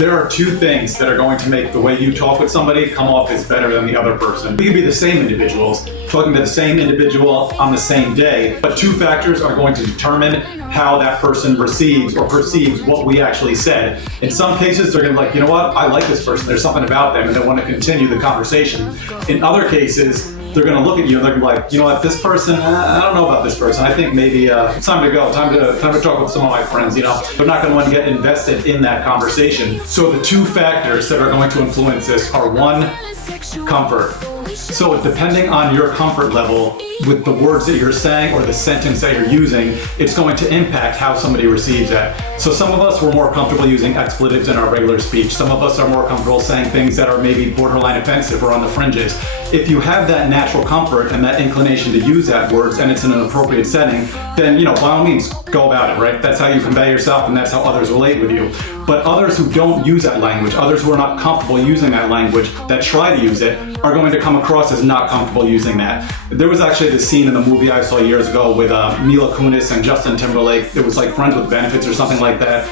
There are two things that are going to make the way you talk with somebody come off as better than the other person. We could be the same individuals, talking to the same individual on the same day, but two factors are going to determine how that person receives or perceives what we actually said. In some cases, they're going to be like, you know what, I like this person, there's something about them, and they want to continue the conversation. In other cases, they're going to look at you and they're going to be like, you know what, this person, I don't know about this person. I think maybe it's time to go, time to talk with some of my friends, you know. They're not going to want to get invested in that conversation. So the two factors that are going to influence this are one, comfort. So depending on your comfort level with the words that you're saying or the sentence that you're using, it's going to impact how somebody receives that. So some of us were more comfortable using expletives in our regular speech. Some of us are more comfortable saying things that are maybe borderline offensive or on the fringes. If you have that natural comfort and that inclination to use that words and it's in an appropriate setting, then, you know, by all means, go about it, right? That's how you convey yourself and that's how others relate with you. But others who don't use that language, others who are not comfortable using that language, that try to use it, are going to come across as not comfortable using that. There was actually this scene in the movie I saw years ago with Mila Kunis and Justin Timberlake. It was like Friends with Benefits or something like that.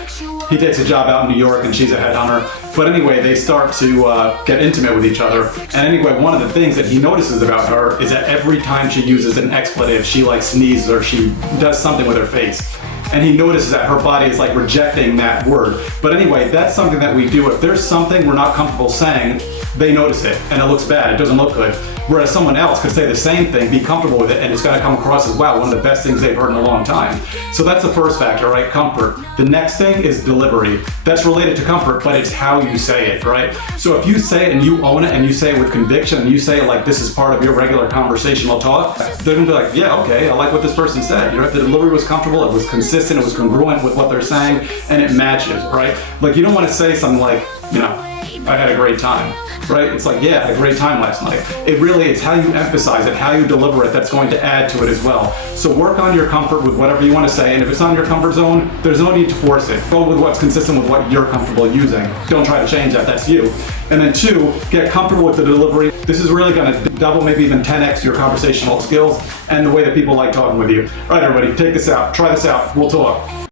He takes a job out in New York and she's a headhunter. But anyway, they start to get intimate with each other. And anyway, one of the things that he notices about her is that every time she uses an expletive, she like sneezes or she does something with her face. And he notices that her body is like rejecting that word. But anyway, that's something that we do. If there's something we're not comfortable saying, they notice it and it looks bad, it doesn't look good. Whereas someone else could say the same thing, be comfortable with it, and it's gonna come across as, wow, one of the best things they've heard in a long time. So that's the first factor, right? Comfort. The next thing is delivery. That's related to comfort, but it's how you say it, right? So if you say it and you own it and you say it with conviction and you say it like this is part of your regular conversational talk, they're gonna be like, yeah, okay, I like what this person said. You know, if the delivery was comfortable, it was consistent, it was congruent with what they're saying, and it matches, right? Like you don't wanna say something like, you know, I had a great time, right? It's like, yeah, I had a great time last night. It's how you emphasize it, how you deliver it, that's going to add to it as well. So work on your comfort with whatever you want to say, and if it's not in your comfort zone, there's no need to force it. Go with what's consistent with what you're comfortable using. Don't try to change that, that's you. And then two, get comfortable with the delivery. This is really gonna double, maybe even 10x your conversational skills and the way that people like talking with you. All right, everybody, take this out, try this out, we'll talk.